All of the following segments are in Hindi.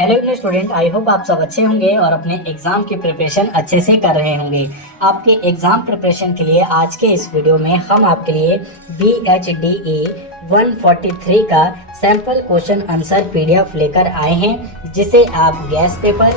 हेलो स्टूडेंट, आई होप आप सब अच्छे होंगे और अपने एग्जाम की प्रिपरेशन अच्छे से कर रहे होंगे। आपके एग्जाम प्रिपरेशन के लिए आज के इस वीडियो में हम आपके लिए BHDE 143 का सैंपल क्वेश्चन आंसर पीडीएफ लेकर आए हैं, जिसे आप gas paper,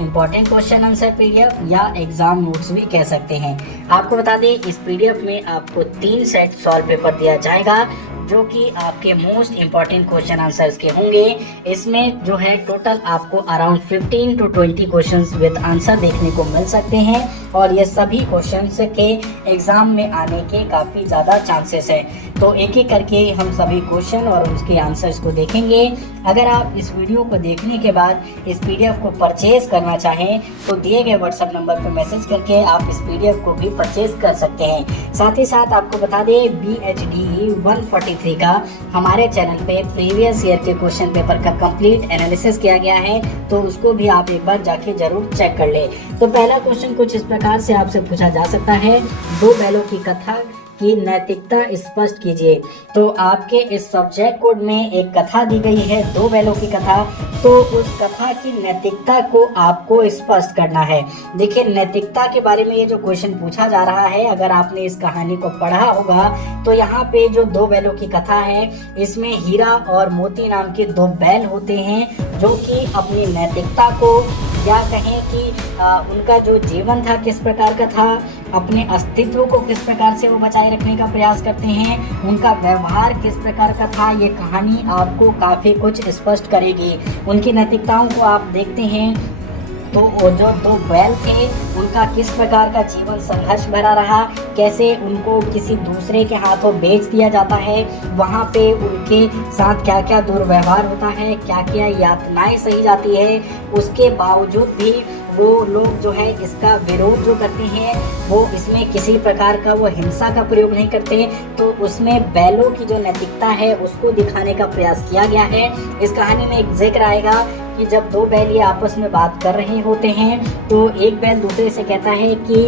important question answer PDF या एग्जाम नोट्स भी कह सकते हैं। आपको बता दें, इस पीडीएफ में आपको 3 सेट सॉल्व पेपर दिया जाएगा, जो कि आपके मोस्ट इंपॉर्टेंट क्वेश्चन आंसर्स के होंगे। इसमें जो है टोटल आपको around 15 to 20 questions with answer देखने को मिल सकते हैं, और ये सभी क्वेश्चंस के एग्जाम में आने के काफ़ी ज़्यादा चांसेस है। तो एक एक करके हम सभी क्वेश्चन और उसके आंसर्स को देखेंगे। अगर आप इस वीडियो को देखने के बाद इस पीडीएफ को परचेज करना चाहें तो दिए गए व्हाट्सएप नंबर पर मैसेज करके आप इस पीडीएफ को भी परचेज कर सकते हैं। साथ ही साथ आपको बता दें, BHDE 143 का हमारे चैनल पे प्रीवियस ईयर के क्वेश्चन पेपर का कंप्लीट एनालिसिस किया गया है, तो उसको भी आप एक बार जाके जरूर चेक कर ले। तो पहला क्वेश्चन कुछ इस प्रकार से आपसे पूछा जा सकता है, दो बैलों की कथा की नैतिकता स्पष्ट कीजिए। तो आपके इस सब्जेक्ट कोड में एक कथा दी गई है, दो बैलों की कथा, तो उस कथा की नैतिकता को आपको स्पष्ट करना है। देखिए, नैतिकता के बारे में ये जो क्वेश्चन पूछा जा रहा है, अगर आपने इस कहानी को पढ़ा होगा तो यहाँ पे जो दो बैलों की कथा है, इसमें हीरा और मोती नाम के दो बैल होते हैं, जो कि अपनी नैतिकता को, या कहें कि उनका जो जीवन था किस प्रकार का था, अपने अस्तित्व को किस प्रकार से वो बचाए रखने का प्रयास करते हैं, उनका व्यवहार किस प्रकार का था, ये कहानी आपको काफ़ी कुछ स्पष्ट करेगी। उनकी नैतिकताओं को आप देखते हैं तो वो जो दो बैल थे, उनका किस प्रकार का जीवन संघर्ष भरा रहा, कैसे उनको किसी दूसरे के हाथों बेच दिया जाता है, वहाँ पे उनके साथ क्या क्या दुर्व्यवहार होता है, क्या क्या यातनाएं सही जाती है, उसके बावजूद भी वो लोग जो है इसका विरोध जो करते हैं, वो इसमें किसी प्रकार का वो हिंसा का प्रयोग नहीं करते। तो उसमें बैलों की जो नैतिकता है उसको दिखाने का प्रयास किया गया है। इस कहानी में एक जिक्र आएगा कि जब दो बैल ये आपस में बात कर रहे होते हैं, तो एक बैल दूसरे से कहता है कि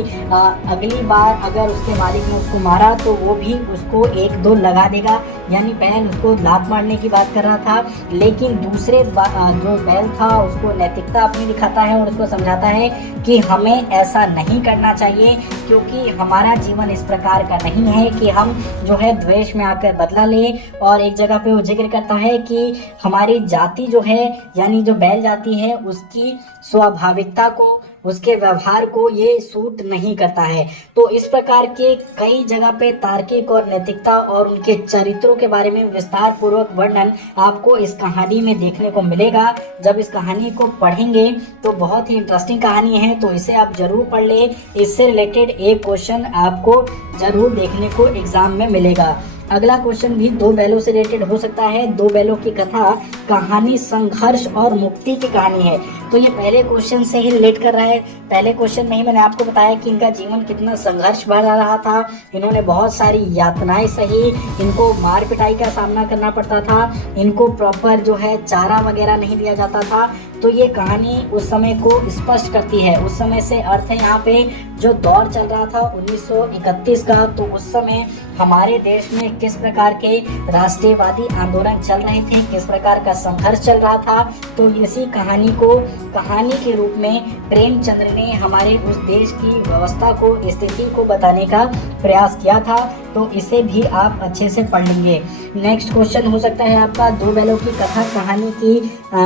अगली बार अगर उसके मालिक ने उसको मारा तो वो भी उसको एक दो लगा देगा। यानी बैल उसको लात मारने की बात कर रहा था, लेकिन दूसरे जो बैल था उसको नैतिकता अपनी दिखाता है और उसको समझाता है कि हमें ऐसा नहीं करना चाहिए, क्योंकि हमारा जीवन इस प्रकार का नहीं है कि हम जो है द्वेष में आकर बदला लें। और एक जगह पे वो जिक्र करता है कि हमारी जाति जो है, यानी जो बैल जाति है, उसकी स्वाभाविकता को, उसके व्यवहार को ये सूट नहीं करता है। तो इस प्रकार के कई जगह पे तार्किक और नैतिकता और उनके चरित्रों के बारे में विस्तार पूर्वक वर्णन आपको इस कहानी में देखने को मिलेगा। जब इस कहानी को पढ़ेंगे तो बहुत ही इंटरेस्टिंग कहानी है, तो इसे आप जरूर पढ़ लें। इससे रिलेटेड एक क्वेश्चन आपको जरूर देखने को एग्जाम में मिलेगा। अगला क्वेश्चन भी दो बैलों से रिलेटेड हो सकता है। दो बैलों की कथा कहानी संघर्ष और मुक्ति की कहानी है। तो ये पहले क्वेश्चन से ही रिलेट कर रहा है। पहले क्वेश्चन में ही मैंने आपको बताया कि इनका जीवन कितना संघर्ष भरा रहा था, इन्होंने बहुत सारी यातनाएं सही, इनको मार पिटाई का सामना करना पड़ता था, इनको प्रॉपर जो है चारा वगैरह नहीं दिया जाता था। तो ये कहानी उस समय को स्पष्ट करती है। उस समय से अर्थ है यहाँ पे जो दौर चल रहा था 1931 का, तो उस समय हमारे देश में किस प्रकार के राष्ट्रीयवादी आंदोलन चल रहे थे, किस प्रकार का संघर्ष चल रहा था। तो इसी कहानी को कहानी के रूप में प्रेमचंद्र ने हमारे उस देश की व्यवस्था को, स्थिति को बताने का प्रयास किया था। तो इसे भी आप अच्छे से पढ़ लेंगे। नेक्स्ट क्वेश्चन हो सकता है आपका, दो बैलों की कथा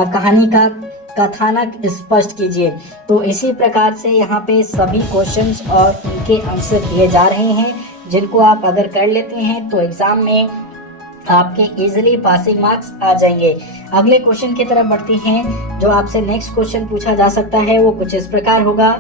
कहानी का कथानक स्पष्ट कीजिए। तो इसी प्रकार से यहाँ पे सभी क्वेश्चंस और उनके आंसर दिए जा रहे हैं, जिनको आप अगर कर लेते हैं तो एग्जाम में आपके इजीली पासिंग मार्क्स आ जाएंगे। अगले क्वेश्चन की तरफ बढ़ते हैं। जो आपसे नेक्स्ट क्वेश्चन पूछा जा सकता है वो कुछ इस प्रकार होगा,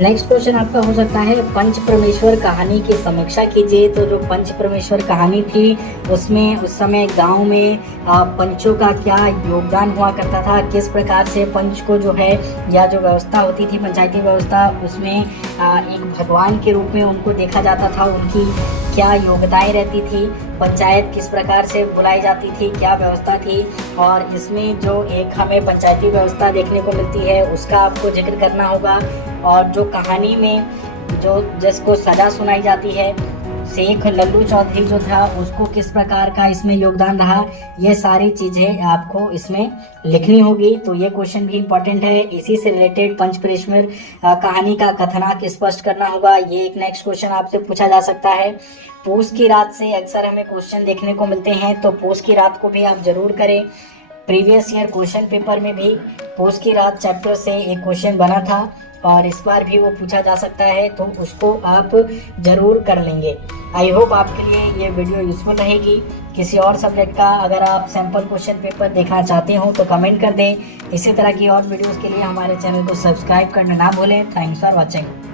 नेक्स्ट क्वेश्चन आपका हो सकता है पंच परमेश्वर कहानी की समीक्षा कीजिए। तो जो पंच परमेश्वर कहानी थी उसमें उस समय गांव में पंचों का क्या योगदान हुआ करता था, किस प्रकार से पंच को जो है या जो व्यवस्था होती थी पंचायती व्यवस्था उसमें एक भगवान के रूप में उनको देखा जाता था, उनकी क्या योग्यताएं रहती थी, पंचायत किस प्रकार से बुलाई जाती थी, क्या व्यवस्था थी। और इसमें जो एक हमें पंचायती व्यवस्था देखने को मिलती है उसका आपको जिक्र करना होगा। और जो कहानी में जो जिसको सज़ा सुनाई जाती है शेख लल्लू चौधरी जो था उसको किस प्रकार का इसमें योगदान रहा, ये सारी चीज़ें आपको इसमें लिखनी होगी। तो ये क्वेश्चन भी इम्पोर्टेंट है। इसी से रिलेटेड पंच परमेश्वर कहानी का कथनांक स्पष्ट करना होगा। ये एक नेक्स्ट क्वेश्चन आपसे पूछा जा सकता है। पूस की रात से अक्सर हमें क्वेश्चन देखने को मिलते हैं, तो पूस की रात को भी आप जरूर करें। प्रीवियस ईयर क्वेश्चन पेपर में भी पूस की रात चैप्टर से एक क्वेश्चन बना था और इस बार भी वो पूछा जा सकता है, तो उसको आप ज़रूर कर लेंगे। आई होप आपके लिए ये वीडियो यूज़फुल रहेगी। किसी और सब्जेक्ट का अगर आप सैम्पल क्वेश्चन पेपर देखना चाहते हो तो कमेंट कर दें। इसी तरह की और वीडियोज़ के लिए हमारे चैनल को सब्सक्राइब करना ना भूलें। Thanks for watching.